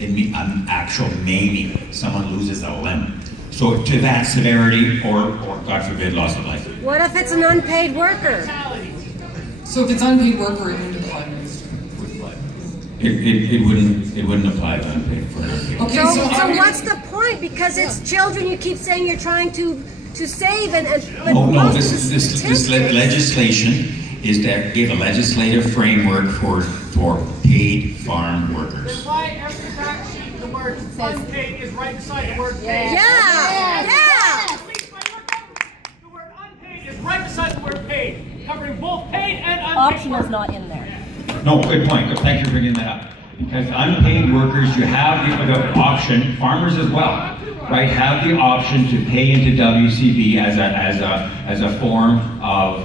an actual maiming. Someone loses a limb. So to that severity, or God forbid, loss of life. What if it's an unpaid worker? So if it's unpaid worker, it wouldn't apply. It wouldn't apply to unpaid for unpaid. Okay, So what's the point? Because it's children. You keep saying you're trying to save and but Oh no, most this legislation is to give a legislative framework for paid farm workers. That's why every fact sheet, the word unpaid is right beside the word paid. Yeah. At least by your government, the word unpaid is right beside the word paid, covering both paid and unpaid. Optional is work. not in there. No, good point. Thank you for bringing that up. Because unpaid workers, you have the option, farmers as well, right? Have the option to pay into WCB as a form of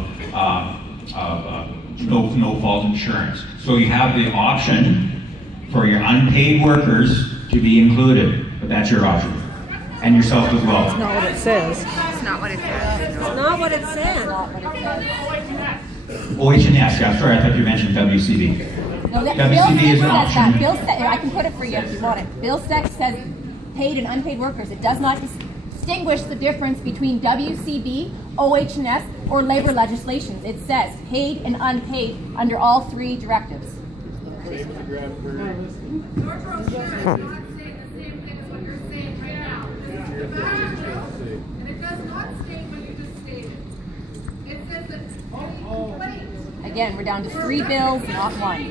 no fault insurance. So you have the option for your unpaid workers to be included, but that's your option, and yourself as well. That's not what it says. It's not what it says. It's not what it said. OH&S, yeah, sorry, I thought you mentioned WCB. No, that, WCB Bill is an 6 says option. that. Bill 6, I can put it for you if you want it. Bill 6 says paid and unpaid workers. It does not distinguish the difference between WCB, OH&S, or labor legislations. It says paid and unpaid under all three directives. Your brochure is not saying the same thing as what you're saying right now. This is the back row, and it does not state what you just stated. It says that any complaint. Again, we're down to 3 bills, not 1.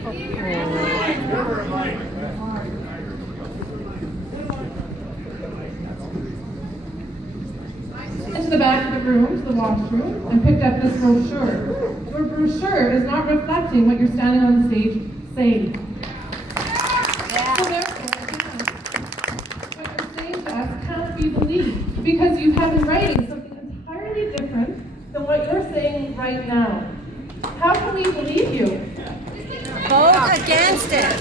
Into the back of the room, to the washroom, and picked up this brochure. Your brochure is not reflecting what you're standing on the stage saying. So therefore, what you're saying to us can't be believed, because you have in writing something entirely different than what you're saying right now. How can we believe you? Vote against it.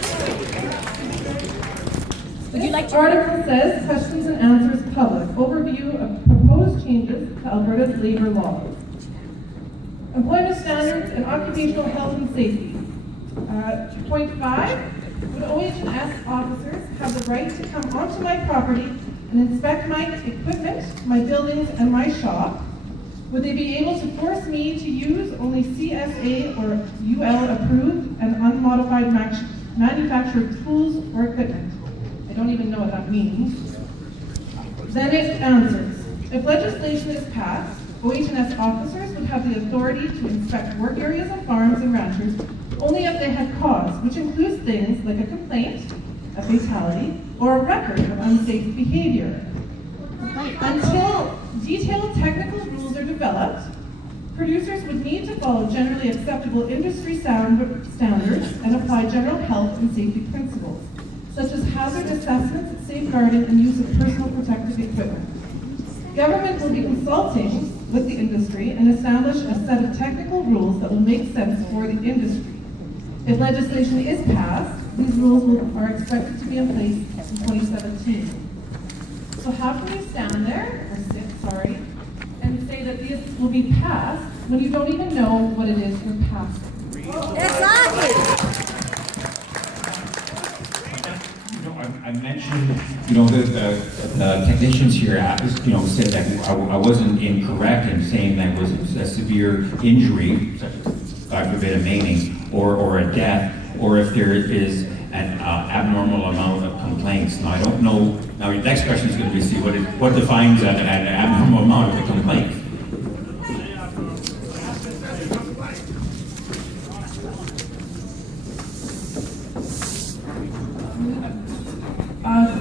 Would you like This to article says questions and answers public. Overview of proposed changes to Alberta's labor laws. Employment standards and occupational health and safety. Point 5, would OH&S officers have the right to come onto my property and inspect my equipment, my buildings, and my shop? Would they be able to force me to use only CSA or UL approved and unmodified manufactured tools or equipment? I don't even know what that means. Then it answers. If legislation is passed, OH&S officers would have the authority to inspect work areas of farms and ranchers only if they had cause, which includes things like a complaint, a fatality, or a record of unsafe behavior. Until detailed technical rules are developed, producers would need to follow generally acceptable industry standards and apply general health and safety principles, such as hazard assessments, safeguarding, and use of personal protective equipment. Government will be consulting with the industry and establish a set of technical rules that will make sense for the industry. If legislation is passed, these rules are expected to be in place in 2017. So how can you stand there, or sit, sorry, and say that this will be passed when you don't even know what it is you're passing? Exactly. I mentioned, the technicians here, said that I wasn't incorrect in saying that it was a severe injury, such as, God forbid, a maiming, or a death, or if there is an abnormal amount of complaints. Now, I don't know. Now, your next question is going to be, see, what defines an abnormal amount of a complaint?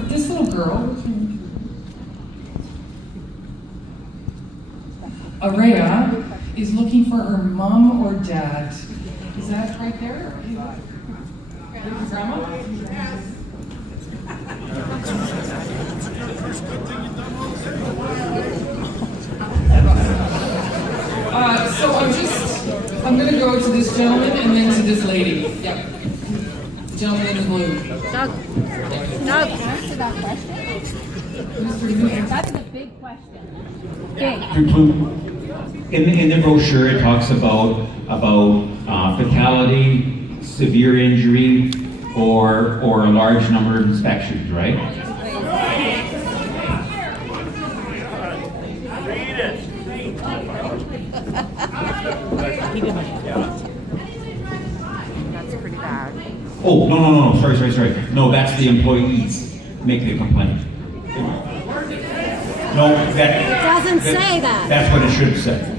This little girl, Araya, is looking for her mom or dad. Is that right there? Grandma? So I'm going to go to this gentleman and then to this lady. Yep. The gentleman in the blue. Doug. answer that question? That's a big question. Big. In the brochure, it talks about fatality, severe injury, or a large number of inspections, right? Read it. That's pretty bad. Oh, no, sorry. No, that's the employees make the complaint. No, that. It doesn't say that. That's what it should have said.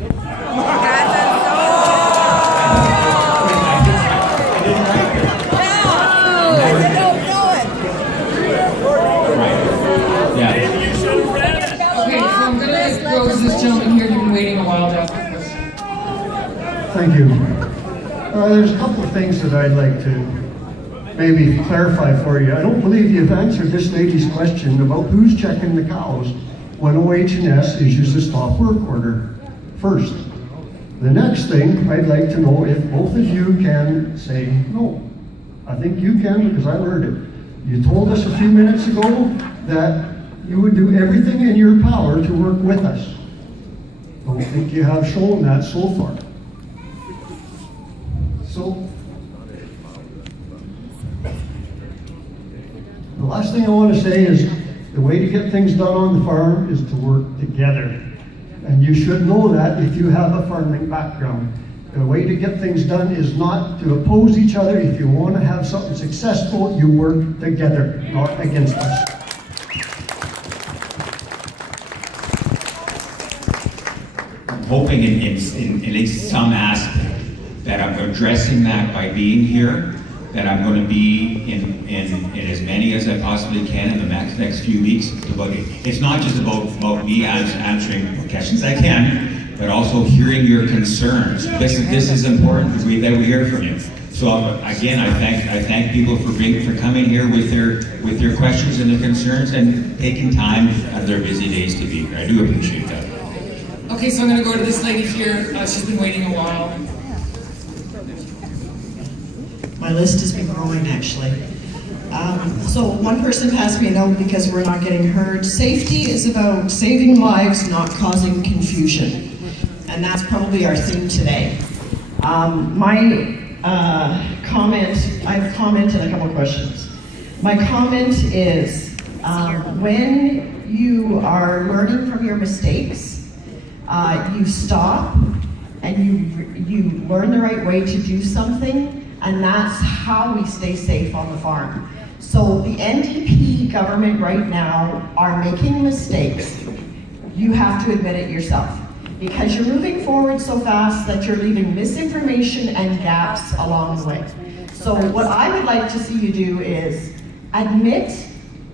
Yeah. Okay, so I'm gonna go with this gentleman here. You've been waiting a while to ask a question. Thank you. There's a couple of things that I'd like to maybe clarify for you. I don't believe you've answered this lady's question about who's checking the cows when OH&S issues a stop work order first. The next thing, I'd like to know if both of you can say no. I think you can because I heard it. You told us a few minutes ago that you would do everything in your power to work with us. Don't think you have shown that so far. So, the last thing I want to say is the way to get things done on the farm is to work together. And you should know that if you have a farming background. The way to get things done is not to oppose each other. If you want to have something successful, you work together, not against us. I'm hoping in at least some aspect that I'm addressing that by being here, that I'm going to be in as many as I possibly can in the next few weeks. It's not just about me answering questions I can, but also hearing your concerns. This is important that we hear from you. So again, I thank people for coming here with their questions and their concerns and taking time out of their busy days to be here. I do appreciate that. Okay, so I'm gonna go to this lady here. She's been waiting a while. My list has been growing, actually. So one person passed me a note because we're not getting heard. Safety is about saving lives, not causing confusion. And that's probably our theme today. I've commented a couple of questions. My comment is, when you are learning from your mistakes, you stop and you learn the right way to do something. And that's how we stay safe on the farm. So the NDP government right now are making mistakes. You have to admit it yourself. Because you're moving forward so fast that you're leaving misinformation and gaps along the way. So what I would like to see you do is admit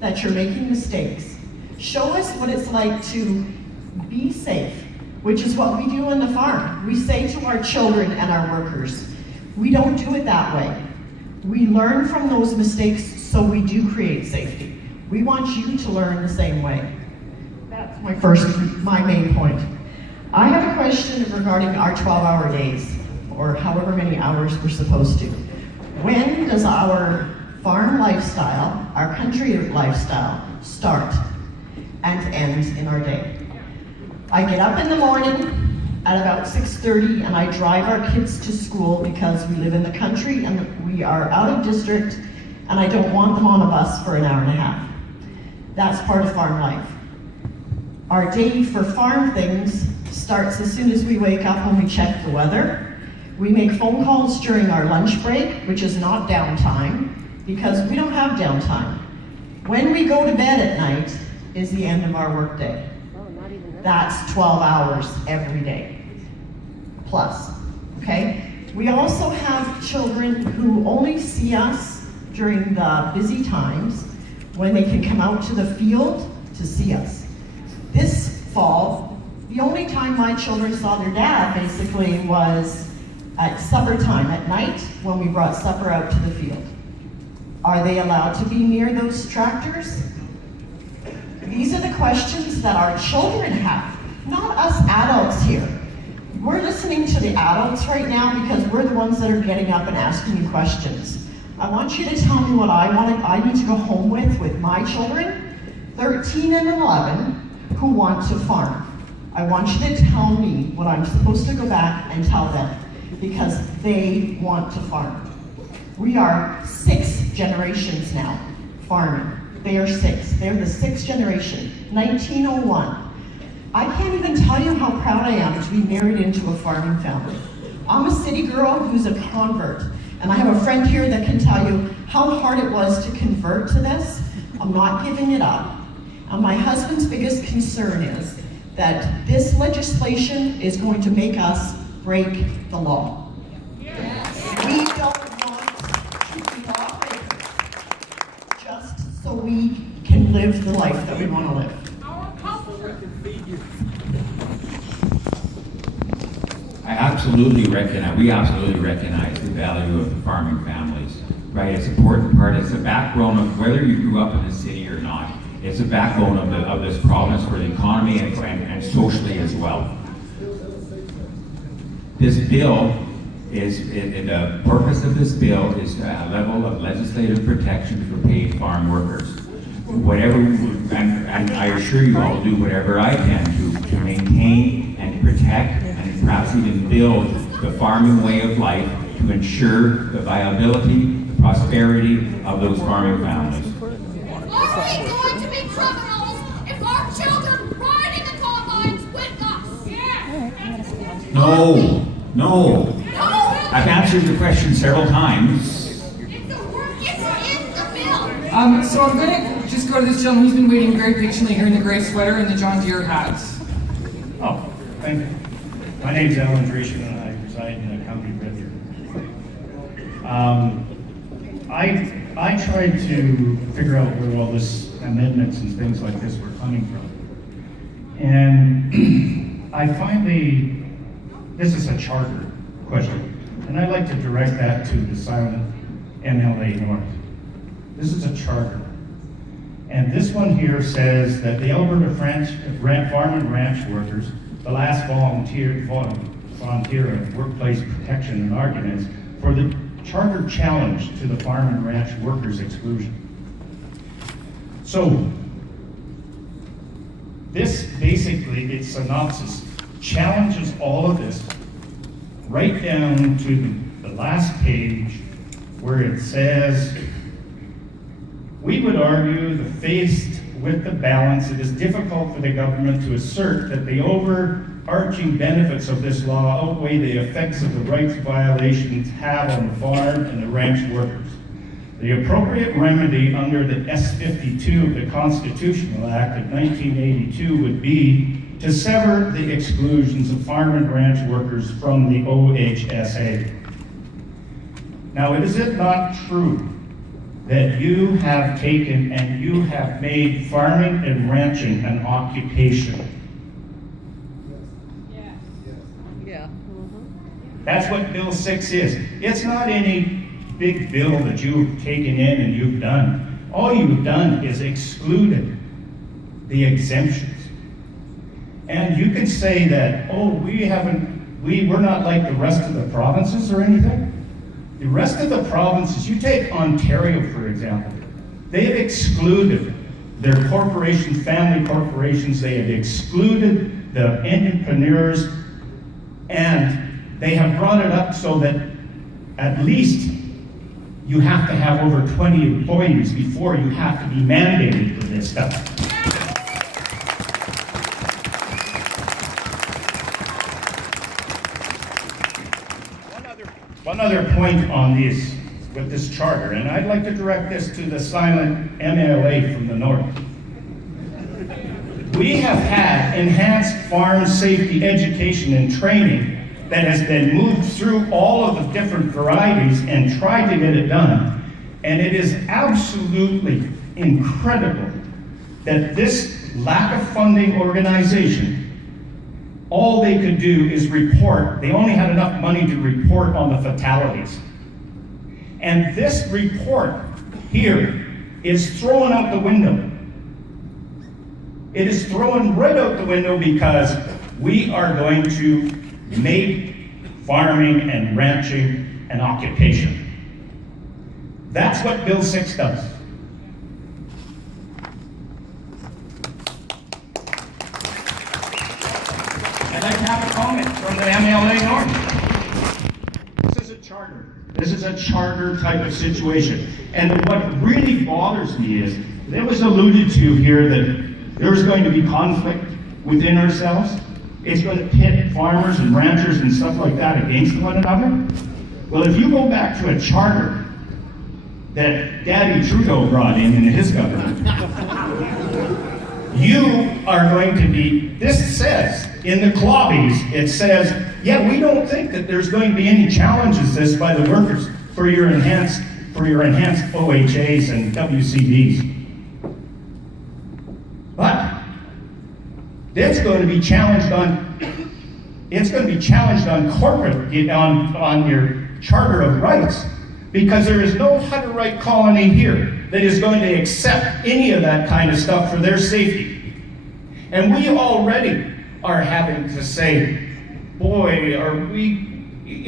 that you're making mistakes. Show us what it's like to be safe, which is what we do on the farm. We say to our children and our workers, we don't do it that way. We learn from those mistakes, so we do create safety. We want you to learn the same way. That's my main point. I have a question regarding our 12-hour days, or however many hours we're supposed to. When does our farm lifestyle, our country lifestyle, start and end in our day? I get up in the morning at about 6:30 and I drive our kids to school because we live in the country and we are out of district and I don't want them on a bus for an hour and a half. That's part of farm life. Our day for farm things starts as soon as we wake up when we check the weather. We make phone calls during our lunch break, which is not downtime, because we don't have downtime. When we go to bed at night is the end of our workday. That's 12 hours every day, plus, okay? We also have children who only see us during the busy times when they can come out to the field to see us. This fall, the only time my children saw their dad basically was at supper time at night when we brought supper out to the field. Are they allowed to be near those tractors? These are the questions that our children have, not us adults here. We're listening to the adults right now because we're the ones that are getting up and asking you questions. I want you to tell me what I need to go home with my children, 13 and 11, who want to farm. I want you to tell me what I'm supposed to go back and tell them because they want to farm. We are 6 generations now farming. They are 6. They're the 6th generation, 1901. I can't even tell you how proud I am to be married into a farming family. I'm a city girl who's a convert, and I have a friend here that can tell you how hard it was to convert to this. I'm not giving it up. And my husband's biggest concern is that this legislation is going to make us break the law. We don't want to be lawbreakers just so we can live the life that we want to live. We absolutely recognize the value of the farming families, right? It's an important part. It's the backbone of whether you grew up in the city or not. It's the backbone of this province for the economy and socially as well. This bill the purpose of this bill is a level of legislative protection for paid farm workers. And I assure you I'll do whatever I can to maintain and to protect and perhaps even build the farming way of life to ensure the viability, the prosperity of those farming families. Are we going to be criminals if our children ride in the combines with us? Yes. No. I've answered the question several times. It's in the bill. So I'm going to just go to this gentleman who's been waiting very patiently here in the gray sweater and the John Deere hats. Oh, thank you. My name's Alan Dreeshen and I reside in the county of Red Deer. I tried to figure out where all this amendments and things like this were coming from. And I finally, this is a charter question, and I'd like to direct that to the silent MLA North. This is a charter. And this one here says that the Alberta Farm and Ranch Workers, the last volunteer of workplace protection and arguments for the charter challenge to the farm and ranch workers exclusion. So, this basically, its synopsis, challenges all of this right down to the last page where it says, we would argue that faced with the balance, it is difficult for the government to assert that the overarching benefits of this law outweigh the effects of the rights violations have on the farm and the ranch workers. The appropriate remedy under the S-52 of the Constitutional Act of 1982 would be to sever the exclusions of farm and ranch workers from the OHSA. Now, is it not true that you have taken and you have made farming and ranching an occupation? Yeah. That's what Bill 6 is. It's not any big bill that you've taken in and you've done. All you've done is excluded the exemptions. And you could say that, oh, we're not like the rest of the provinces or anything. The rest of the provinces, you take Ontario, for example, they have excluded their corporations, family corporations, they have excluded the entrepreneurs, and they have brought it up so that at least you have to have over 20 employees before you have to be mandated for this stuff. One other point on this, with this charter, and I'd like to direct this to the silent MLA from the north. We have had enhanced farm safety education and training that has been moved through all of the different varieties and tried to get it done. And it is absolutely incredible that this lack of funding organization, all they could do is report. They only had enough money to report on the fatalities. And this report here is thrown out the window. It is thrown right out the window because we are going to make farming and ranching an occupation. That's what Bill 6 does. I'd like to have a comment from the MLA North. This is a charter. This is a charter type of situation. And what really bothers me is, it was alluded to here that there's going to be conflict within ourselves. It's going to pit farmers and ranchers and stuff like that against one another. Well, if you go back to a charter that Daddy Trudeau brought in his government, you are going to be, this says, in the clauses, it says, yeah, we don't think that there's going to be any challenges this by the workers for your enhanced OHAs and WCDs. But it's going to be challenged on corporate, on your Charter of Rights, because there is no Hutterite colony here that is going to accept any of that kind of stuff for their safety. And we already are having to say, boy, are we,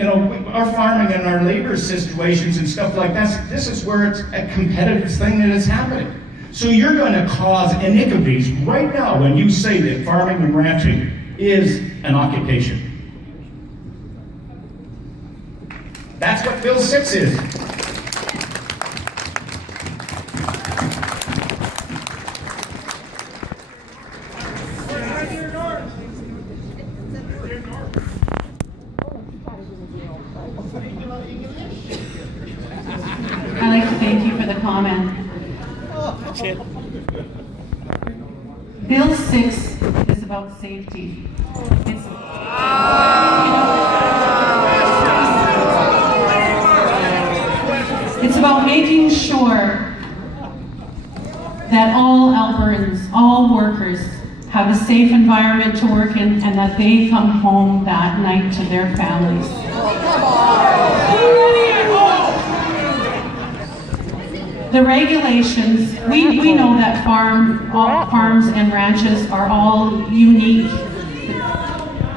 our farming and our labor situations and stuff like that, this is where it's a competitive thing that is happening. So you're going to cause iniquities right now when you say that farming and ranching is an occupation. That's what Bill 6 is. I'd like to thank you for the comment. Bill 6 is about safety. It's about making sure that all Albertans, all workers, have a safe environment to work in and that they come home that night to their families. The regulations, we know that farms and ranches are all unique.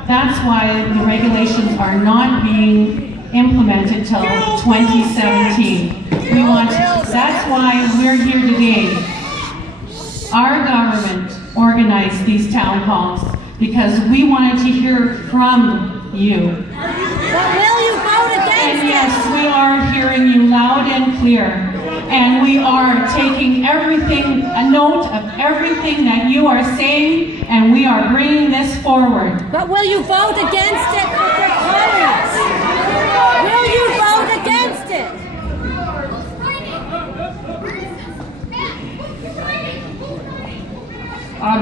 That's why the regulations are not being implemented till 2017. That's why we're here today. Our government organized these town halls because we wanted to hear from you. But will you vote against it? And yes, we are hearing you loud and clear. And we are taking a note of everything that you are saying, and we are bringing this forward. But will you vote against it with your colleagues? Will you vote against it?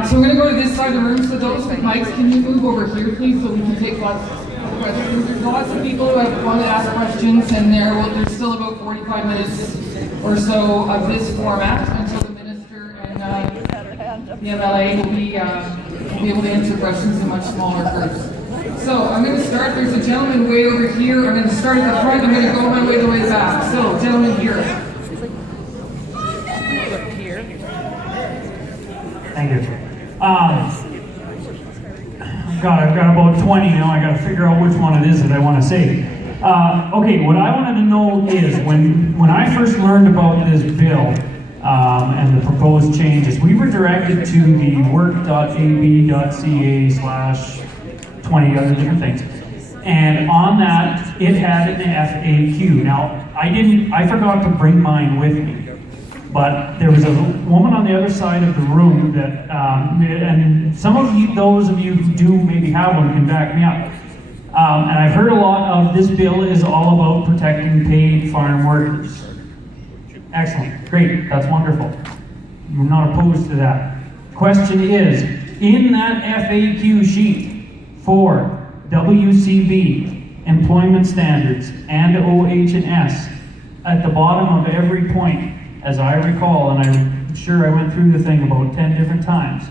So we're going to go to this side of the room, so those with mics, can you move over here, please, so we can take lots of questions. There's lots of people who have wanted to ask questions, and there's still about 45 minutes or so of this format until the minister and the MLA will be able to answer questions in much smaller groups. So I'm going to start. There's a gentleman way over here. I'm going to start at the front. I'm going to go my way the way back. So, gentleman here. Thank you. I've got about 20 now. I got to figure out which one it is that I want to say. Okay, what I wanted to know is when I first learned about this bill and the proposed changes, we were directed to the work.ab.ca/20 other different things, and on that it had an FAQ. Now I forgot to bring mine with me, but there was a woman on the other side of the room that, and some of you, those of you who do maybe have one, can back me up. And I've heard a lot of this bill is all about protecting paid farm workers. Excellent, great, that's wonderful. We're not opposed to that. Question is, in that FAQ sheet for WCB, employment standards, and OH&S, at the bottom of every point, as I recall, and I'm sure I went through the thing about 10 different times,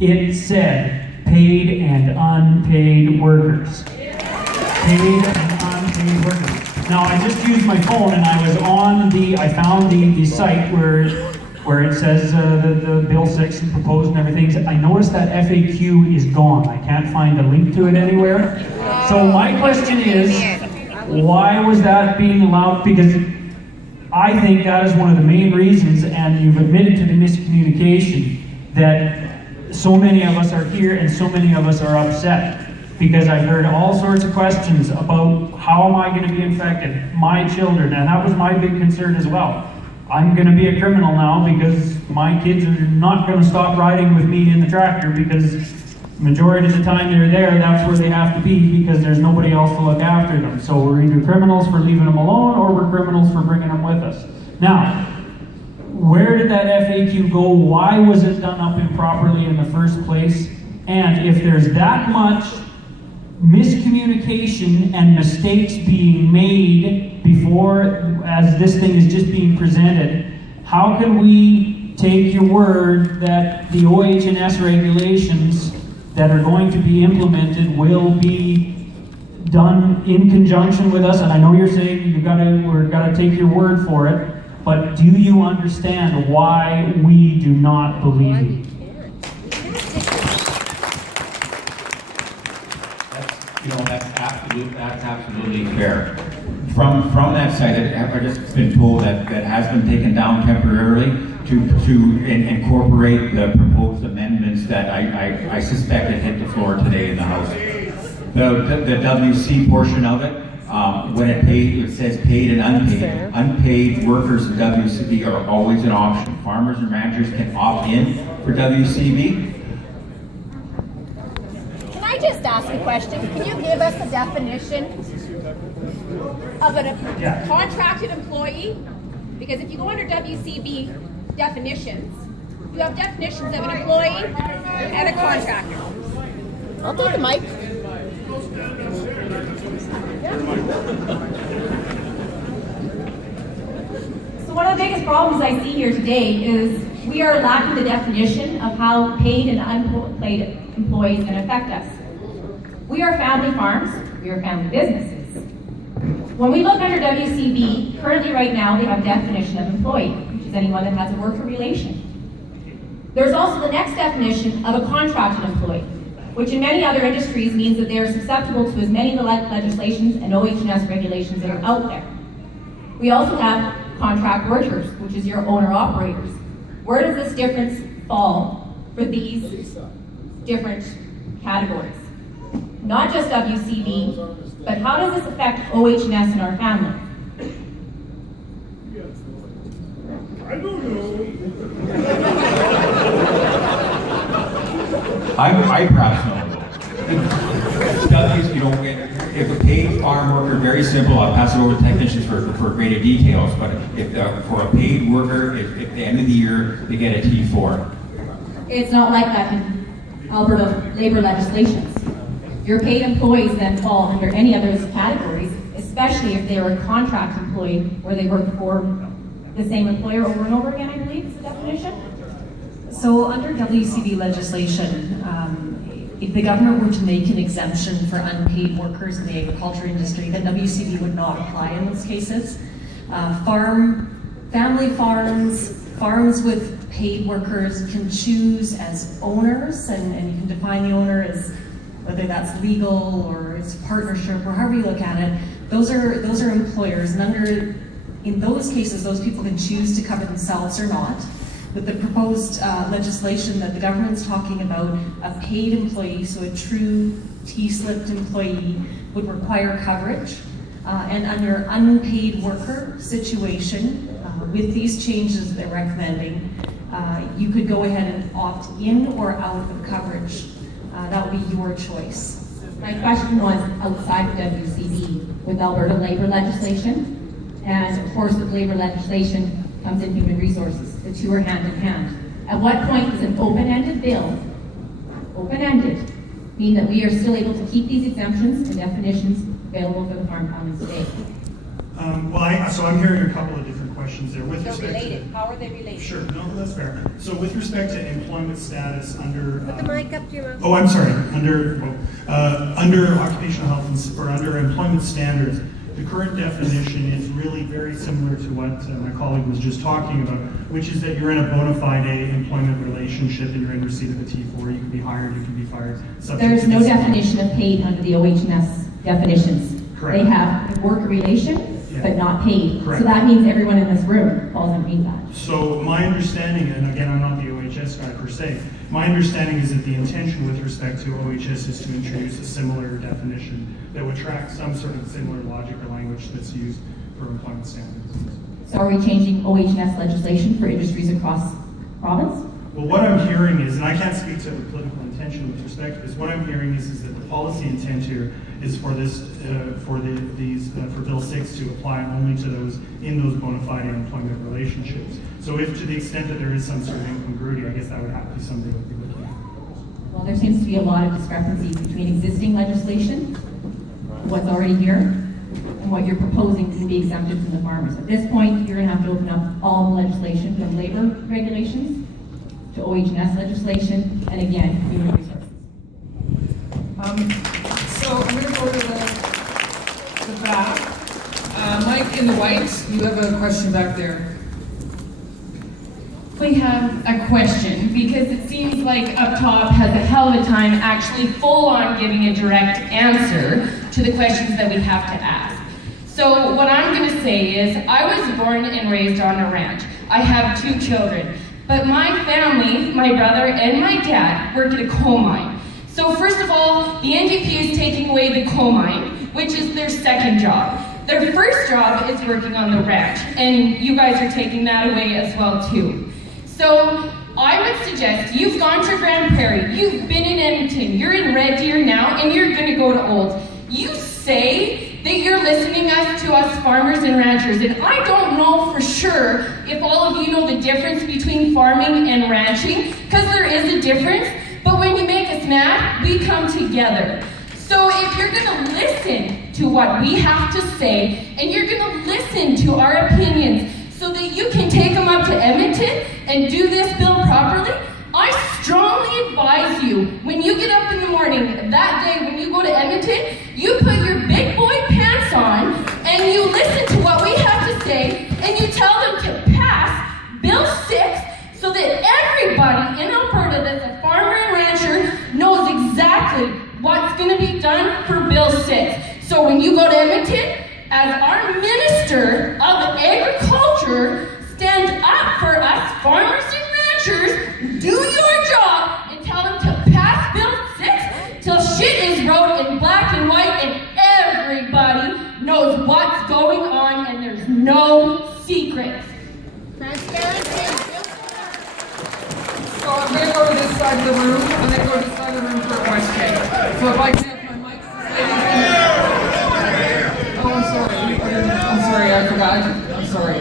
it said paid and unpaid workers. Paid and unpaid workers. Now I just used my phone and I found the site where it says the Bill 6 and proposed and everything. I noticed that FAQ is gone. I can't find a link to it anywhere. So my question is, why was that being allowed? Because I think that is one of the main reasons, and you've admitted to the miscommunication, that so many of us are here and so many of us are upset. because I've heard all sorts of questions about how am I going to be infected, my children, and that was my big concern as well. I'm going to be a criminal now because my kids are not going to stop riding with me in the tractor because majority of the time they're there, that's where they have to be because there's nobody else to look after them. So we're either criminals for leaving them alone or we're criminals for bringing them with us. Now, where did that FAQ go? Why was it done up improperly in the first place? And if there's that much miscommunication and mistakes being made before, as this thing is just being presented, how can we take your word that the OH&S regulations that are going to be implemented will be done in conjunction with us? And I know you're saying we're gotta take your word for it, but do you understand why we do not believe you? That's absolutely fair. From that site, I've just been told that has been taken down temporarily to incorporate the proposed amendments that I suspect had hit the floor today in the House. The WC portion of it, when it says paid and unpaid. Unpaid workers in WCB are always an option. Farmers and ranchers can opt in for WCB. Can I just ask a question? Can you give us a definition of a contracted employee? Because if you go under WCB definitions, you have definitions of an employee and a contractor. I'll take the mic. So one of the biggest problems I see here today is we are lacking the definition of how paid and unpaid employees can affect us. We are family farms, we are family businesses. When we look under WCB, currently right now they have a definition of employee, which is anyone that has a worker relation. There's also the next definition of a contracted employee, which in many other industries means that they are susceptible to as many of the legislations and OH&S regulations that are out there. We also have contract workers, which is your owner-operators. Where does this difference fall for these different categories? Not just WCB, but how does this affect OH&S in our family? I don't know. I perhaps know. If a paid farm worker, very simple, I'll pass it over to technicians for greater details, but if for a paid worker, if at the end of the year, they get a T4. It's not like that in Alberta labor legislations. Your paid employees then fall under any of those categories, especially if they are a contract employee where they work for the same employer over and over again, I believe is the definition. So under WCB legislation, if the government were to make an exemption for unpaid workers in the agriculture industry, then WCB would not apply in those cases. Family farms, farms with paid workers can choose as owners, and you can define the owner as whether that's legal or it's partnership or however you look at it. Those are employers, and in those cases, those people can choose to cover themselves or not. With the proposed legislation that the government's talking about, a paid employee, so a true T-slipped employee, would require coverage. And under unpaid worker situation, with these changes they're recommending, you could go ahead and opt in or out of coverage. That would be your choice. My question was outside of WCB with Alberta labor legislation, and of course with labor legislation comes in human resources. The two are hand in hand. At what point does an open-ended bill, open-ended, mean that we are still able to keep these exemptions and definitions available for the farm families today? So I'm hearing a couple of different questions there. With respect related. How are they related? Sure, no, that's fair. So with respect to employment status under... Put the mic up to your mouth. Oh, I'm sorry. Under occupational health or under employment standards, the current definition is really very similar to what my colleague was just talking about, which is that you're in a bona fide employment relationship and you're in receipt of a T4. You can be hired, you can be fired. There's no definition of paid under the OH&S definitions. Correct. They have a worker relation, but not paid. Correct. So that means everyone in this room falls underneath that. So my understanding, and again, I'm not the OHS OHS guy per se. My understanding is that the intention with respect to OHS is to introduce a similar definition that would track some sort of similar logic or language that's used for employment standards. So are we changing OHS legislation for industries across province? Well, what I'm hearing is, and I can't speak to the political intention with respect to this, what I'm hearing is that the policy intent here is for this, for Bill 6 to apply only to those in those bona fide employment relationships. So if to the extent that there is some sort of incongruity, I guess that would have to be something that we'd be looking at. Well, there seems to be a lot of discrepancy between existing legislation, what's already here, and what you're proposing to be exempted from the farmers. At this point, you're going to have to open up all the legislation from labor regulations to OHS legislation, and again, human resources. So I'm going to go to the back. Mike in the white, you have a question back there. We have a question because it seems like Up Top has a hell of a time actually full on giving a direct answer to the questions that we have to ask. So what I'm going to say is I was born and raised on a ranch. I have 2 children, but my family, my brother and my dad work at a coal mine. So first of all, the NDP is taking away the coal mine, which is their second job. Their first job is working on the ranch, and you guys are taking that away as well too. So I would suggest you've gone to Grand Prairie, you've been in Edmonton, you're in Red Deer now, and you're going to go to Olds. You say that you're listening to us farmers and ranchers, and I don't know for sure if all of you know the difference between farming and ranching, because there is a difference, but when you make us mad, we come together. So if you're going to listen to what we have to say, and you're going to listen to our opinions, so that you can take them up to Edmonton and do this bill properly, I strongly advise you, when you get up in the morning, that day when you go to Edmonton, you put your big boy pants on, and you listen to what we have to say, and you tell them to pass Bill 6, so that everybody in Alberta that's a farmer and rancher knows exactly what's going to be done for Bill 6. So when you go to Edmonton, as our Minister of Agriculture, stand up for us farmers and ranchers, do your job, and tell them to pass Bill 6 till shit is wrote in black and white and everybody knows what's going on and there's no secrets. Transparency. So I'm going to go to this side of the room, and then go to this side of the room for a question. So if I can have my mics, oh, I'm sorry. I'm sorry, I forgot. I'm sorry.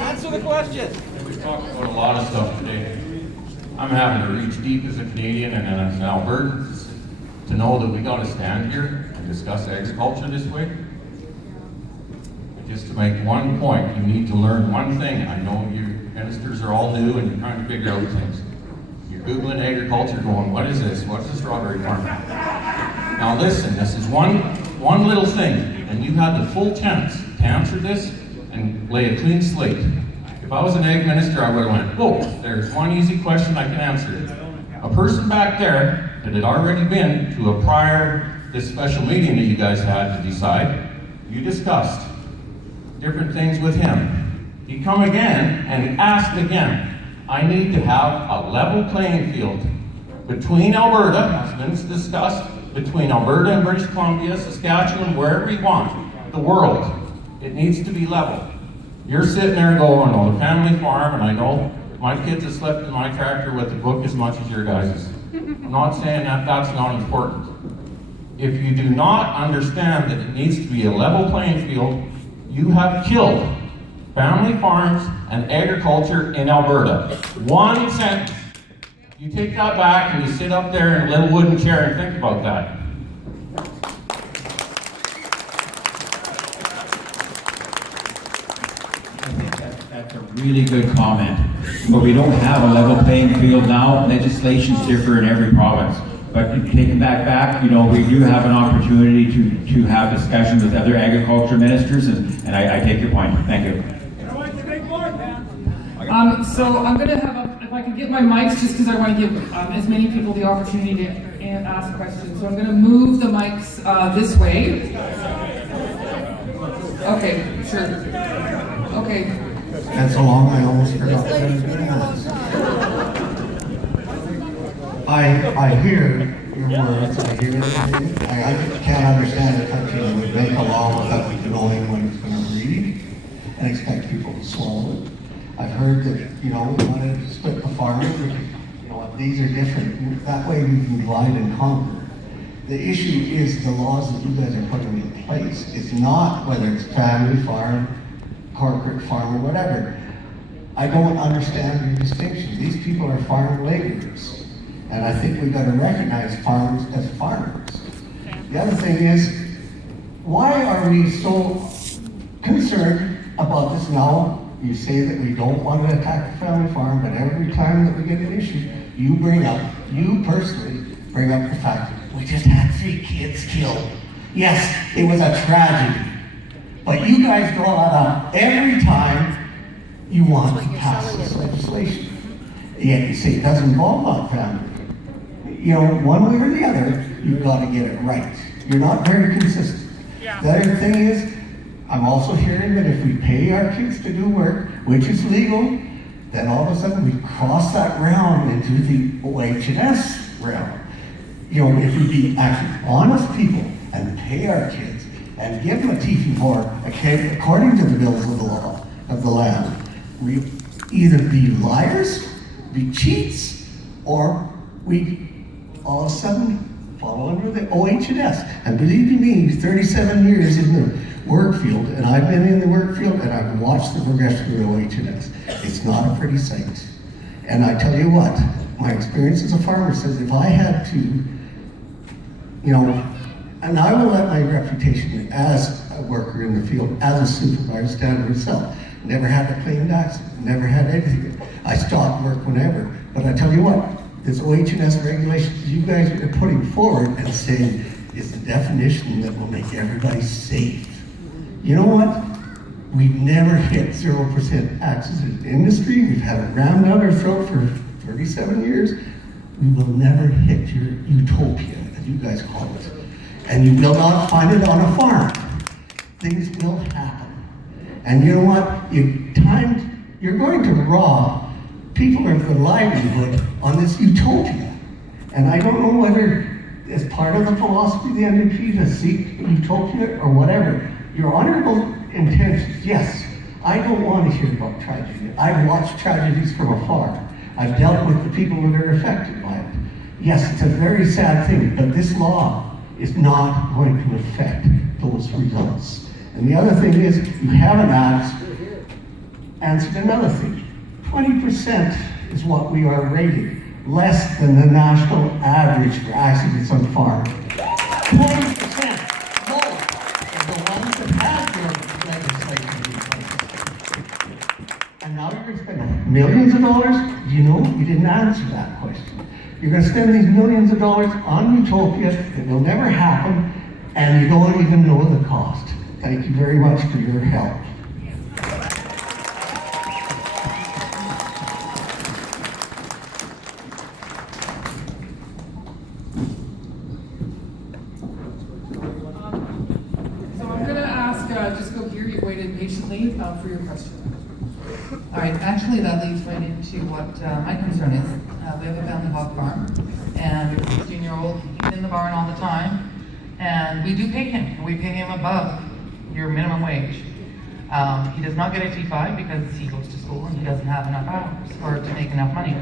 Answer the question. We've talked about a lot of stuff today. I'm having to reach deep as a Canadian and as an Albertan to know that we got to stand here and discuss agriculture this way. But just to make one point, you need to learn one thing. I know you ministers are all new and you're trying to figure out things. Googling agriculture going, what is this? What's a strawberry farm? Now listen, this is one little thing, and you had the full chance to answer this and lay a clean slate. If I was an ag minister, I would have went, whoa, there's one easy question I can answer. A person back there that had already been to this special meeting that you guys had to decide, you discussed different things with him. He come again and asked again. I need to have a level playing field between Alberta, as been discussed, between Alberta and British Columbia, Saskatchewan, wherever you want, the world. It needs to be level. You're sitting there going, oh, the family farm, and I know my kids have slept in my tractor with the book as much as your guys'. I'm not saying that that's not important. If you do not understand that it needs to be a level playing field, you have killed family farms and agriculture in Alberta. One sentence. You take that back and you sit up there in a little wooden chair and think about that. I think that's a really good comment. But we don't have a level playing field now. Legislations differ in every province. But taking that back, you know, we do have an opportunity to have discussions with other agriculture ministers, and I take your point. Thank you. So I'm going to have, if I could get my mics, just because I want to give as many people the opportunity to ask questions. So I'm going to move the mics this way. Okay, sure. Okay. And so long, I almost forgot what I was going to ask. I hear your words, I hear everything. I can't understand a country that would make a law without knowing what it's going to read and expect people to swallow it. I've heard that, we want to split the farm, these are different. That way we can divide and conquer. The issue is the laws that you guys are putting in place. It's not whether it's family farm, corporate farm, or whatever. I don't understand your distinction. These people are farm laborers. And I think we've got to recognize farmers as farmers. The other thing is, why are we so concerned about this now? You say that we don't want to attack the family farm, but every time that we get an issue, you personally bring up the fact that we just had 3 kids killed. Yes, it was a tragedy. But you guys draw that up every time you want to pass this legislation. Yet you say it doesn't involve our family. One way or the other, you've got to get it right. You're not very consistent. The other thing is, I'm also hearing that if we pay our kids to do work, which is legal, then all of a sudden we cross that realm into the OH&S realm. If we be actually honest people and pay our kids and give them a TV4 according to the bills of the law of the land, we either be liars, be cheats, or we all of a sudden fall under the OH&S. And believe you me, 37 years in the work field, and I've been in the work field and I've watched the progression of the OH&S. It's not a pretty sight. And I tell you what, my experience as a farmer says if I had to, and I will let my reputation as a worker in the field, as a supervisor stand myself. Never had a claimed accident, never had anything. I stopped work whenever. But I tell you what, this OH&S regulations you guys are putting forward and saying is the definition that will make everybody safe. You know what? We've never hit 0% accident industry. We've had it rammed down our throat for 37 years. We will never hit your utopia, as you guys call it. And you will not find it on a farm. Things will happen. And you know what? You're going to rob people of their livelihood on this utopia. And I don't know whether it's part of the philosophy of the NDP to seek utopia or whatever. Your honorable intentions, yes. I don't want to hear about tragedy. I've watched tragedies from afar. I've dealt with the people that are affected by it. Yes, it's a very sad thing, but this law is not going to affect those results. And the other thing is, you haven't answered another thing. 20% is what we are rated, less than the national average for accidents on farm. 20% lower than the ones that have their legislation in place. And now you're going to spend millions of dollars? You didn't answer that question. You're going to spend these millions of dollars on utopia that will never happen, and you don't even know the cost. Thank you very much for your help. So I'm going to ask, just go here, you've waited patiently for your question. All right, actually that leads right into what my concern is. We have a family hog farm, and we have a 16-year-old, he's in the barn all the time, and we do pay him, and we pay him above your minimum wage. He does not get a T5 because he goes to school and he doesn't have enough hours or to make enough money.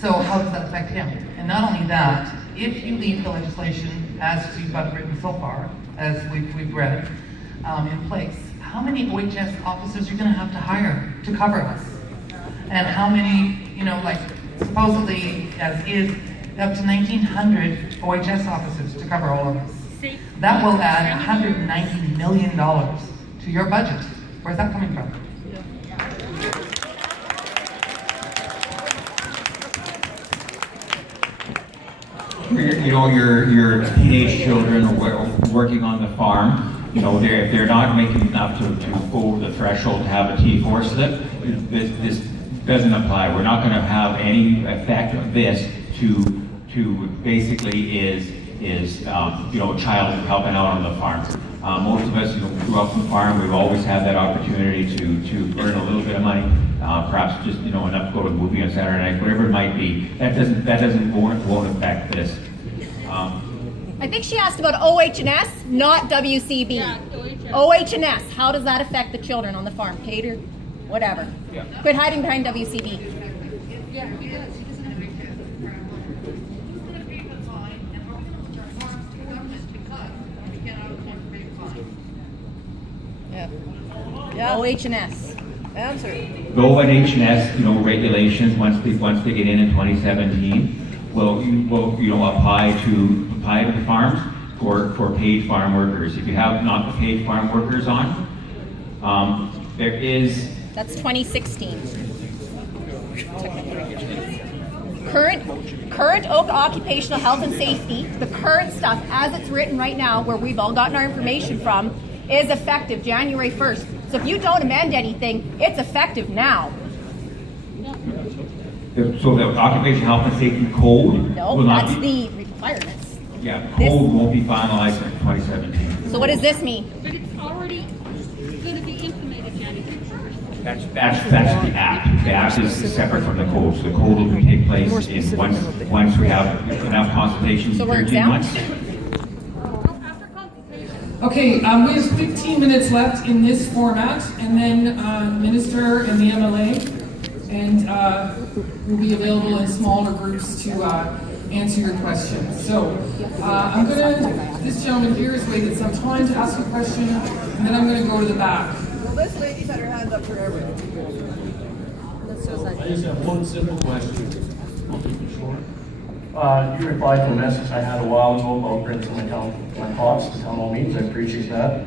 So how does that affect him? And not only that, if you leave the legislation as you've got it written so far, as we've read, in place, how many OHS officers are you going to have to hire to cover us? And how many, supposedly, as is, up to 1,900 OHS officers to cover all of us. That will add $190 million to your budget. Where's that coming from? Your teenage children working on the farm, if they're not making enough to go over the threshold to have a T4 slip, this doesn't apply. We're not going to have any effect of this to basically is a child helping out on the farm. Most of us, grew up on the farm. We've always had that opportunity to earn a little bit of money, perhaps just enough to go to a movie on Saturday night, whatever it might be. Won't affect this. I think she asked about OH&S, not WCB. Yeah, OH&S, how does that affect the children on the farm? Paid or whatever. Yeah. Quit hiding behind WCB. Yeah, he does. He doesn't have any kids. Who's going to pay the fine, and are we going to charge farms to come just because we cannot afford to pay the fine? Yeah. OH&S. Answer. The OH&S, regulations once they get in 2017, will apply to the farms for paid farm workers. If you have not the paid farm workers on, there is. That's 2016. Current occupational health and safety, the current stuff as it's written right now, where we've all gotten our information from, is effective January 1st. So if you don't amend anything, it's effective now. So the occupational health and safety code will not that's be, the requirements. Yeah, code won't be finalized in 2017. So what does this mean? But it's already going to be implemented January 1st. That's the act. The act is separate from the code. So the code will take place in once we have enough consultations in 13 months. Okay, we have 15 minutes left in this format, and then Minister and the MLA, and we'll be available in smaller groups to answer your questions. So I'm gonna, this gentleman here has waited some time to ask a question, and then I'm gonna go to the back. Well, this lady's had her hand up forever. I just have one simple question. I'll keep it short. You replied to a message I had a while ago about bringing my thoughts to town hall meetings. I appreciate that.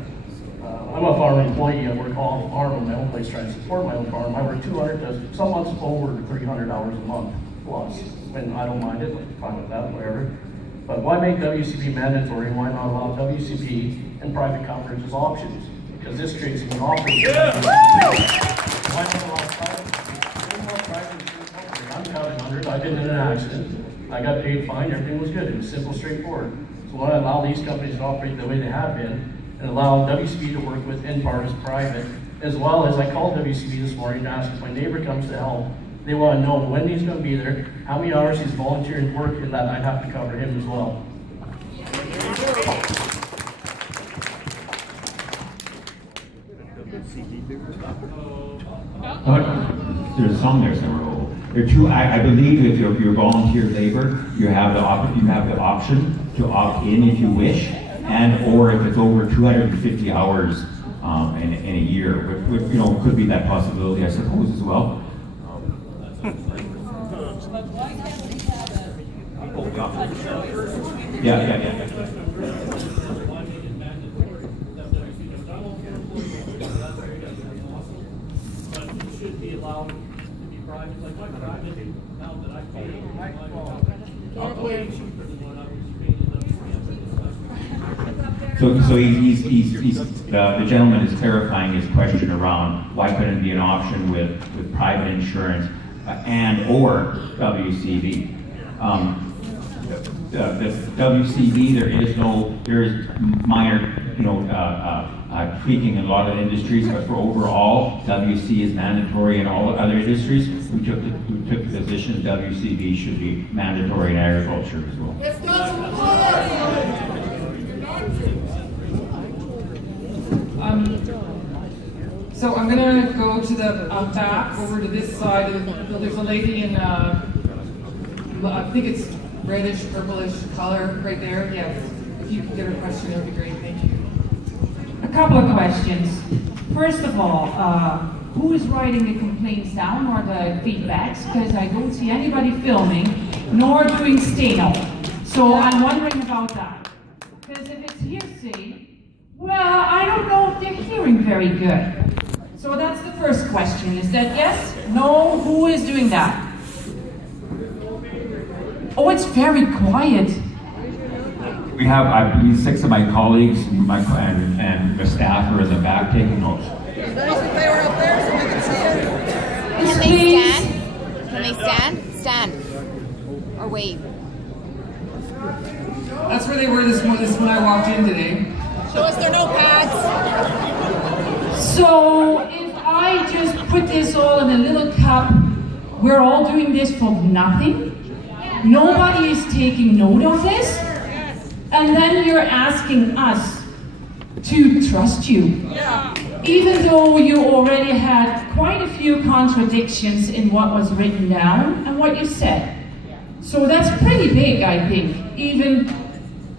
I'm a farm employee. I work all farm on my own place trying to support my own farm. I work 200 to some months over 300 hours a month plus. And I don't mind it. I'm fine with that, whatever. But why make WCB mandatory? Why not allow WCB and private coverage as options? Because this creates an monopoly. Yeah. Why not allow private insurance company? I'm counting hundreds. I've been in an accident. I got paid fine. Everything was good. It was simple, straightforward. So why not allow these companies to operate the way they have been and allow WCB to work with Inpart as private, as well as I called WCB this morning to ask if my neighbor comes to help. They want to know when he's going to be there, how many hours he's volunteering to work, and that I'd have to cover him as well. There's a song there somewhere. There are two. I believe if you're volunteer labor, you have the option to opt in if you wish, or if it's over 250 hours in a year, which could be that possibility, I suppose, as well. Yeah. Should be allowed to be private, like my private amount that I pay. So the gentleman is clarifying his question around why couldn't it be an option with private insurance or WCB. The WCB, there is minor, tweaking in a lot of industries, but for overall, WC is mandatory in all other industries. We took the position WCB should be mandatory in agriculture as well. It's not So I'm going to go to the back, over to this side. There's a lady in, I think it's reddish, purplish color right there. Yes, if you could get her question, that would be great. Thank you. A couple of questions. First of all, who is writing the complaints down or the feedbacks? Because I don't see anybody filming nor doing steno. So I'm wondering about that. Because if it's hearsay, well, I don't know if they're hearing very good. So that's the first question. Is that yes? No? Who is doing that? Oh, it's very quiet. We have, I believe, 6 of my colleagues and the staff are in the back taking notes. It's nice if they were up there so we could see it. Can they stand? Can they stand? Stand. Or wave. That's where they were this when I walked in today. Show us their notepad. I just put this all in a little cup, we're all doing this for nothing? Nobody is taking note of this? And then you're asking us to trust you. Even though you already had quite a few contradictions in what was written down and what you said. So that's pretty big, I think. Even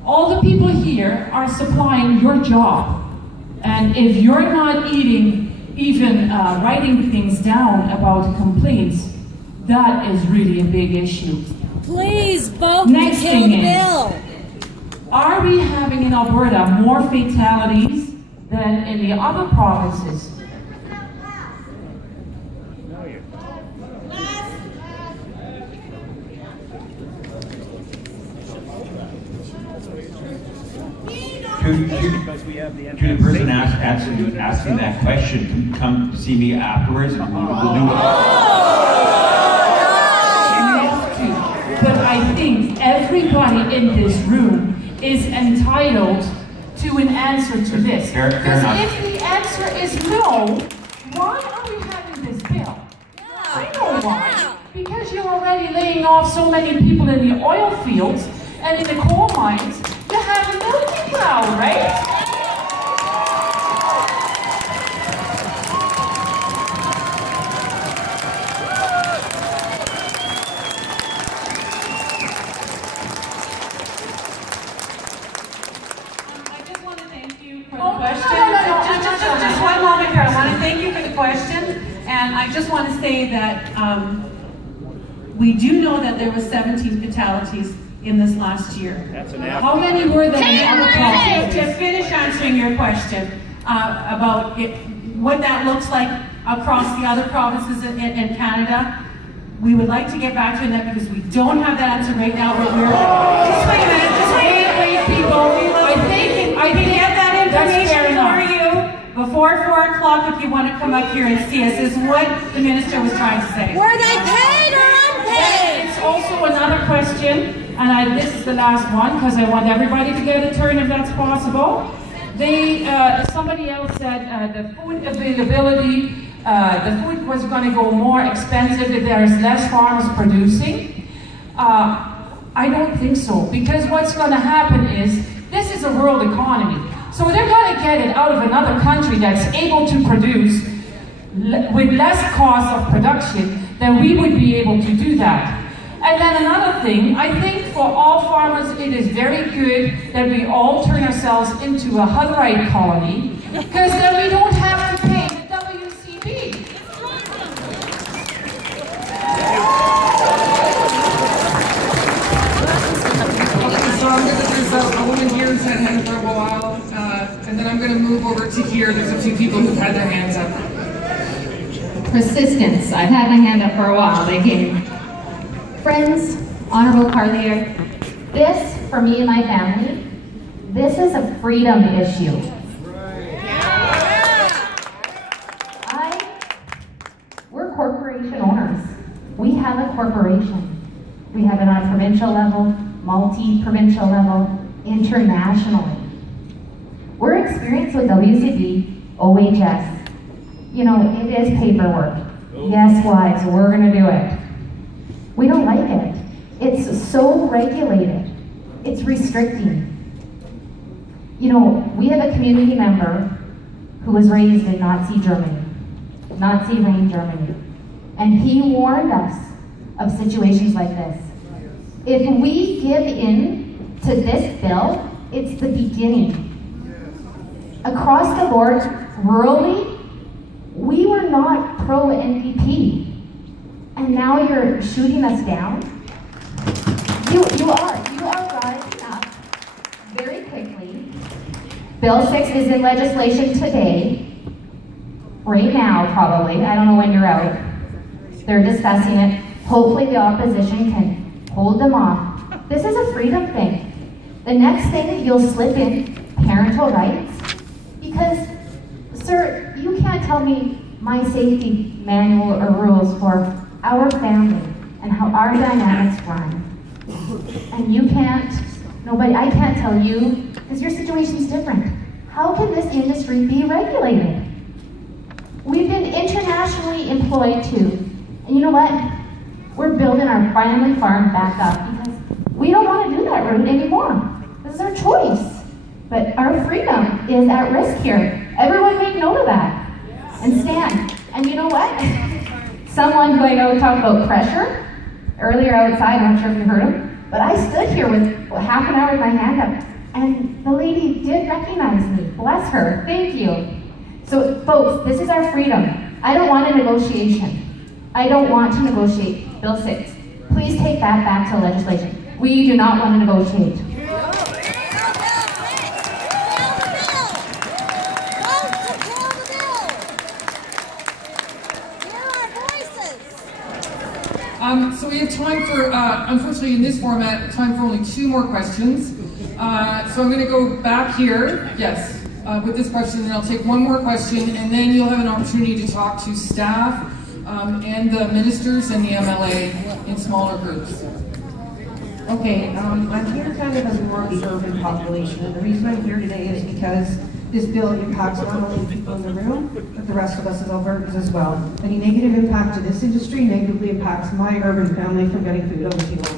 all the people here are supplying your job. And if you're not even writing things down about complaints, that is really a big issue. Please vote Next to kill thing the is, bill. are we having in Alberta more fatalities than in the other provinces? To the person asking that question, come see me afterwards and we'll do it. But I think everybody in this room is entitled to an answer to this. Fair Because enough. if the answer is no, why are we having this bill? I know why. Because you're already laying off so many people in the oil fields and in the coal mines. You have a melting cloud, right? Just one moment here. I want to thank you for the question, and I just want to say that we do know that there was 17 fatalities in this last year. How many were there in other provinces? To finish answering your question about what that looks like across the other provinces in Canada, we would like to get back to that because we don't have that answer right now. But we're just wait a minute, just wait, people. I can get that information for you before 4 o'clock if you want to come up here and see us. Is what the minister was trying to say. Were they paid or unpaid? It's also another question. And this is the last one because I want everybody to get a turn if that's possible. Somebody else said the food availability, the food was going to go more expensive if there is less farmers producing. I don't think so, because what's going to happen is this is a world economy. So they're going to get it out of another country that's able to produce with less cost of production than we would be able to do that. And then another thing, I think for all farmers it is very good that we all turn ourselves into a Hutterite colony, because then we don't have to pay the WCB. Okay, so there's a woman here who's had her hand up for a while, and then I'm going to move over to here. There's a few people who've had their hands up. Persistence. I've had my hand up for a while. They came. Friends, Honorable Carlier, this, for me and my family, this is a freedom issue. We're corporation owners. We have a corporation. We have it on a provincial level, multi-provincial level, internationally. We're experienced with WCB, OHS. You know, it is paperwork. Guess what? So we're going to do it. We don't like it. It's so regulated. It's restricting. You know, we have a community member who was raised in Nazi Germany, Nazi-reign Germany, and he warned us of situations like this. If we give in to this bill, it's the beginning. Across the board, rurally, we were not pro-NDP. And now you're shooting us down? You are rising up very quickly. Bill 6 is in legislation today. Right now, probably. I don't know when you're out. They're discussing it. Hopefully the opposition can hold them off. This is a freedom thing. The next thing, you'll slip in parental rights. Because, sir, you can't tell me my safety manual or rules for our family and how our dynamics run. And you can't, I can't tell you, because your situation's different. How can this industry be regulated? We've been professionally employed too. And you know what? We're building our family farm back up because we don't want to do that route anymore. This is our choice. But our freedom is at risk here. Everyone make note of that. And stand. And you know what? Someone who I know talked about pressure earlier outside, I'm not sure if you heard him, but I stood here with half an hour with my hand up, and the lady did recognize me. Bless her. Thank you. So, folks, this is our freedom. I don't want a negotiation. I don't want to negotiate Bill 6. Please take that back to legislation. We do not want to negotiate. So we have time for, unfortunately in this format, time for only 2 more questions. So I'm going to go back here, yes, with this question, and I'll take 1 more question, and then you'll have an opportunity to talk to staff and the ministers and the MLA in smaller groups. Okay, I'm here kind of as more of the urban population, and the reason I'm here today is because this bill impacts not only the people in the room, but the rest of us as Albertans as well. Any negative impact to this industry negatively impacts my urban family from getting food on the table.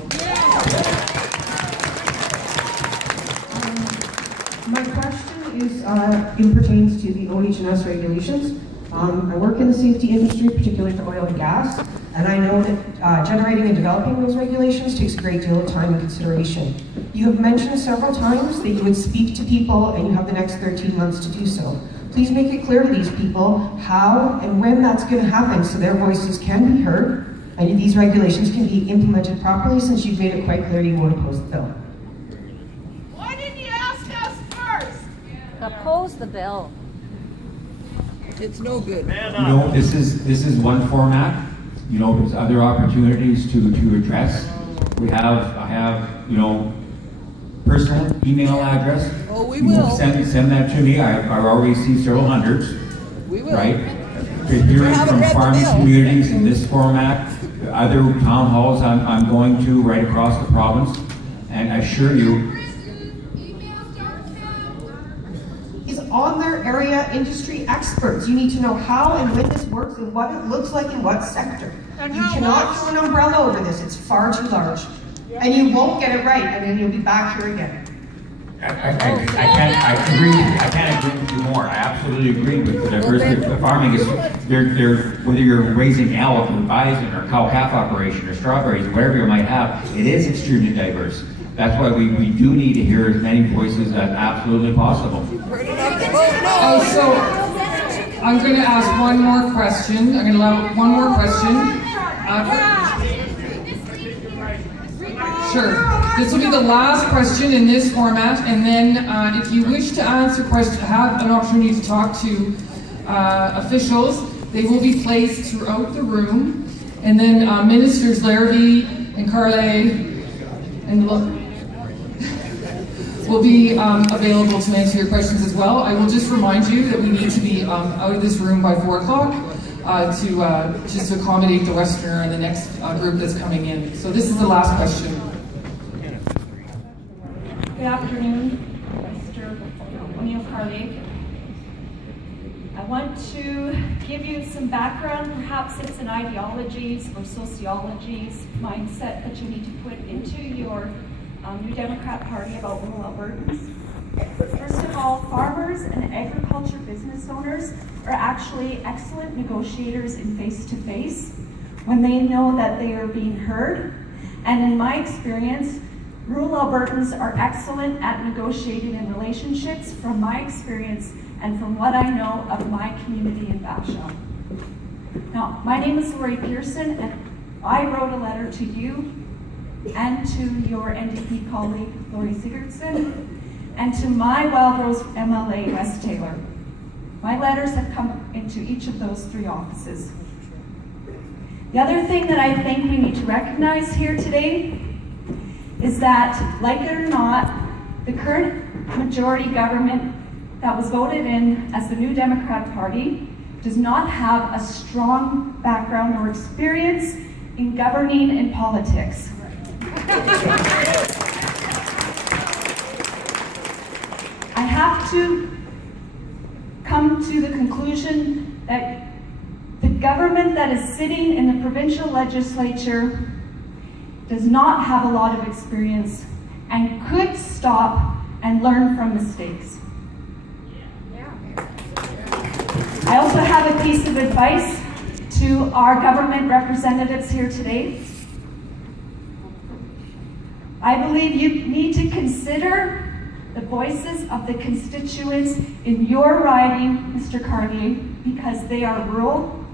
My question is, it pertains to the OH&S regulations. I work in the safety industry, particularly for oil and gas, and I know that generating and developing those regulations takes a great deal of time and consideration. You have mentioned several times that you would speak to people and you have the next 13 months to do so. Please make it clear to these people how and when that's going to happen so their voices can be heard and these regulations can be implemented properly, since you've made it quite clear you won't oppose the bill. Why didn't you ask us first? Oppose the bill. It's no good. You know, this is one format. You know, there's other opportunities to address. I have, you know, personal email address. Oh, we will. Send that to me. I already see several hundreds. We will. Right? Hearing from farming communities in this format, other town halls I'm going to right across the province, and I assure you, is on their area industry experts. You need to know how and when this works and what it looks like in what sector. You cannot throw an umbrella over this. It's far too large. And you won't get it right, and then you'll be back here again. I can't agree with you more. I absolutely agree with the diversity of farming. Whether you're raising elk or bison or cow-calf operation or strawberries, whatever you might have, it is extremely diverse. That's why we do need to hear as many voices as absolutely possible. So I'm going to ask one more question. I'm going to allow one more question. Sure. This will be the last question in this format, and then if you wish to answer questions, have an opportunity to talk to officials, they will be placed throughout the room, and then Ministers Larrabee and Carlet and will be available to answer your questions as well. I will just remind you that we need to be out of this room by 4 o'clock to just accommodate the Westerner and the next group that's coming in. So this is the last question. Good afternoon, Mr. O'Neill Carley. I want to give you some background. Perhaps it's an ideologies or sociologies mindset that you need to put into your New Democrat Party about rural Albertans. First of all, farmers and agriculture business owners are actually excellent negotiators in face-to-face when they know that they are being heard. And in my experience, rural Albertans are excellent at negotiating in relationships from my experience and from what I know of my community in Bathshell. Now, my name is Lori Pearson, and I wrote a letter to you and to your NDP colleague, Lori Sigurdsson, and to my Wildrose MLA, Wes Taylor. My letters have come into each of those 3 offices. The other thing that I think we need to recognize here today is that, like it or not, the current majority government that was voted in as the New Democrat Party does not have a strong background or experience in governing in politics. I have to come to the conclusion that the government that is sitting in the provincial legislature does not have a lot of experience and could stop and learn from mistakes. I also have a piece of advice to our government representatives here today. I believe you need to consider the voices of the constituents in your riding, Mr. Cartier, because they are rural,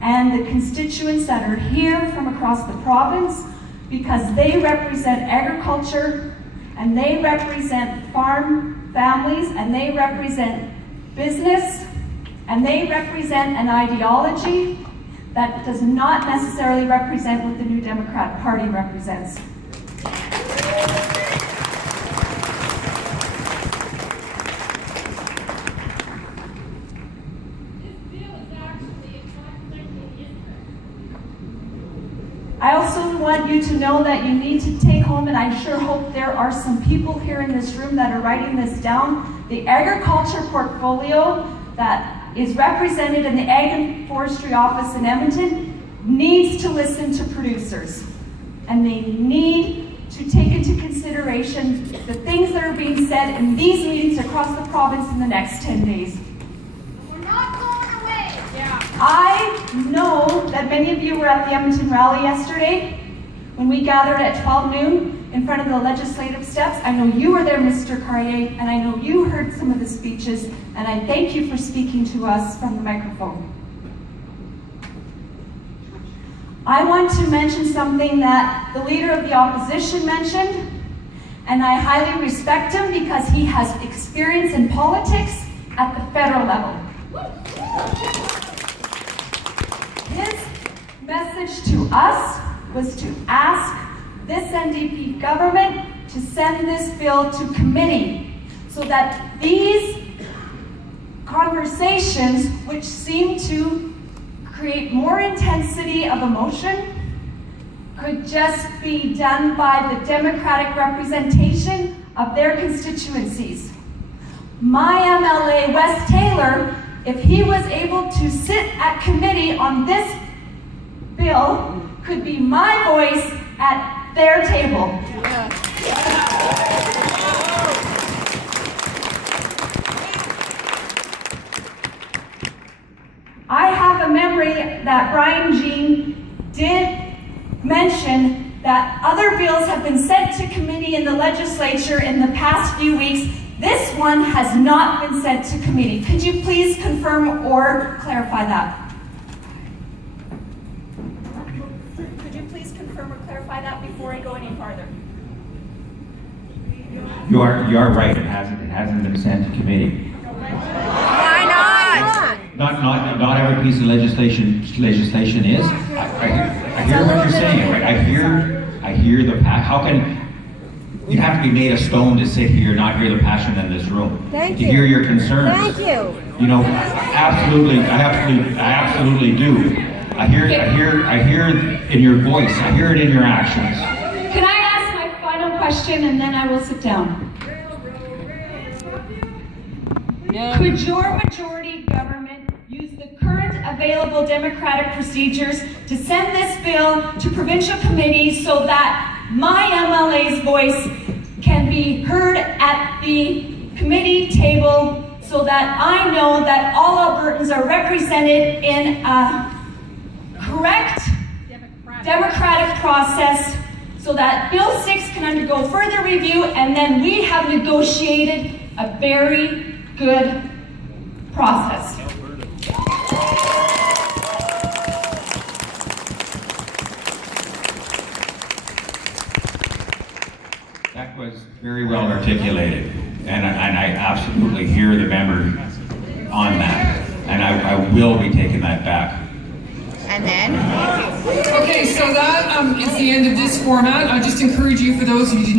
and the constituents that are here from across the province, because they represent agriculture, and they represent farm families, and they represent business, and they represent an ideology that does not necessarily represent what the New Democrat Party represents. I also want you to know that you need to take home, and I sure hope there are some people here in this room that are writing this down, the agriculture portfolio that is represented in the Ag and Forestry Office in Edmonton needs to listen to producers. And they need to take into consideration the things that are being said in these meetings across the province in the next 10 days. We're not going away. Yeah. I know that many of you were at the Edmonton rally yesterday when we gathered at 12 noon in front of the legislative steps. I know you were there, Mr. Cartier, and I know you heard some of the speeches, and I thank you for speaking to us from the microphone. I want to mention something that the Leader of the Opposition mentioned, and I highly respect him because he has experience in politics at the federal level. His message to us was to ask this NDP government to send this bill to committee so that these conversations, which seem to create more intensity of emotion, could just be done by the democratic representation of their constituencies. My MLA, Wes Taylor, if he was able to sit at committee on this bill, could be my voice at their table. I have a memory that Brian Jean did mention that other bills have been sent to committee in the legislature in the past few weeks. This one has not been sent to committee. Could you please confirm or clarify that? Could you please confirm or clarify that before I go any farther? You are right. It hasn't been sent to committee. Why not? Not every piece of legislation is. I hear what you're saying. Right? I hear the how can you have to be made of stone to sit here and not hear the passion in this room? Thank to you. hear your concerns. Thank you. You know, absolutely, I absolutely do. I hear in your voice. I hear it in your actions. Can I ask my final question and then I will sit down? Could your majority government use the current available democratic procedures to send this bill to provincial committee so that my MLA's voice can be heard at the committee table so that I know that all Albertans are represented in a correct democratic process so that Bill 6 can undergo further review and then we have negotiated a very good process. That was very well articulated, and I absolutely hear the member on that, and I will be taking that back. And then? Okay, so that is the end of this format. I just encourage you, for those of you who